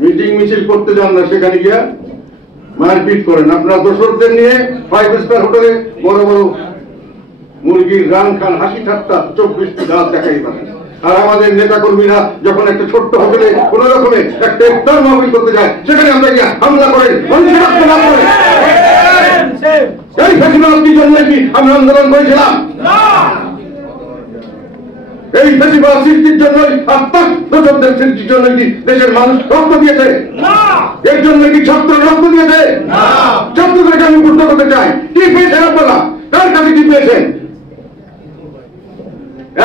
Meeting মিছিল করতে যান না, সেখানে গিয়া মারপিট করেন। আপনারা দোসরদের নিয়ে 5 স্টার হোটেলে বড় বড় মুরগির রান খান, হাসি ঠাট্টা 24টি রাত দেখাই পারেন। আর আমাদের নেতা কর্মীরা যখন একটা ছোট্ট হোটেলে কোন রকমে একটা ইফতার মাহফিল করতে যায়, সেখানে আমরা গিয়া হামলা করেন, মানুষের রক্ত না করেন। এই ফেসিবাদটির জন্য কি আমরা আন্দোলন করেছিলাম? এই ফেসিবাদ সৃষ্টির জন্য, দোসরদের সৃষ্টির জন্য কি দেশের মানুষ রক্ত দিয়েছে? এর জন্য কি ছাত্র রক্ত দিয়েছে? ছাত্রদেরকে আমি উদ্বুদ্ধ করতে চাই, কি পেয়েছেন আপনারা? কার কাছে কি পেয়েছেন?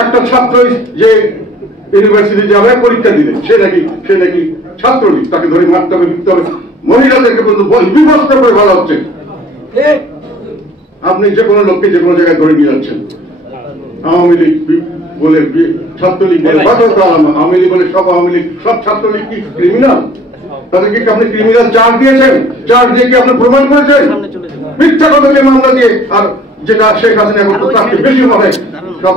একটা ছাত্র যে ইউনিভার্সিটি যাবে পরীক্ষা দিবে, সে নাকি ছাত্রলীগ, তাকে ধরে মারতে হবে, ফিরতে হবে। মহিলাদেরকে পর্যন্ত বিভস্ত করে বলা হচ্ছে। আপনি যে কোনো লোককে যে কোনো জায়গায় ধরে নিয়ে যাচ্ছেন। আওয়ামী লীগ বলে, ছাত্রলীগ বলে, আওয়ামী লীগ বলে সব আওয়ামী লীগ, সব ছাত্রলীগ কি ক্রিমিনাল? তাদেরকে কি আপনি ক্রিমিনাল চার্জ দিয়েছেন? চার্জ দিয়ে কি আপনি প্রমাণ করেছেন? মিথ্যা কথা দিয়ে মামলা দিয়ে, আর যেটা শেখ হাসিনা এখন তার বেশি হবে, সব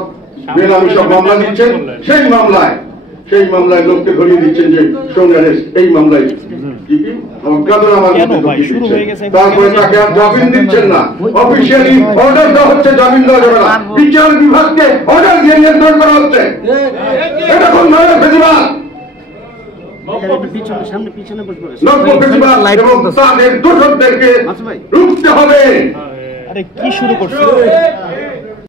বেনামি সব মামলা দিচ্ছেন। সেই মামলায় লোককে ধরিয়ে দিচ্ছেন যে সোনারেস, এই মামলায় তারপরে তাকে আর জামিন দিচ্ছেন না। অফিসিয়ালি অর্ডার দেওয়া হচ্ছে, জামিন দেওয়া যাবে না। বিচার বিভাগকে অর্ডার দিয়ে নিয়ন্ত্রণ করা হচ্ছে। এটা কোন ধরনের ফেসিবাদ? এবং তাদের দোষরদেরকে রুখতে হবে। আরে কি শুরু করছে?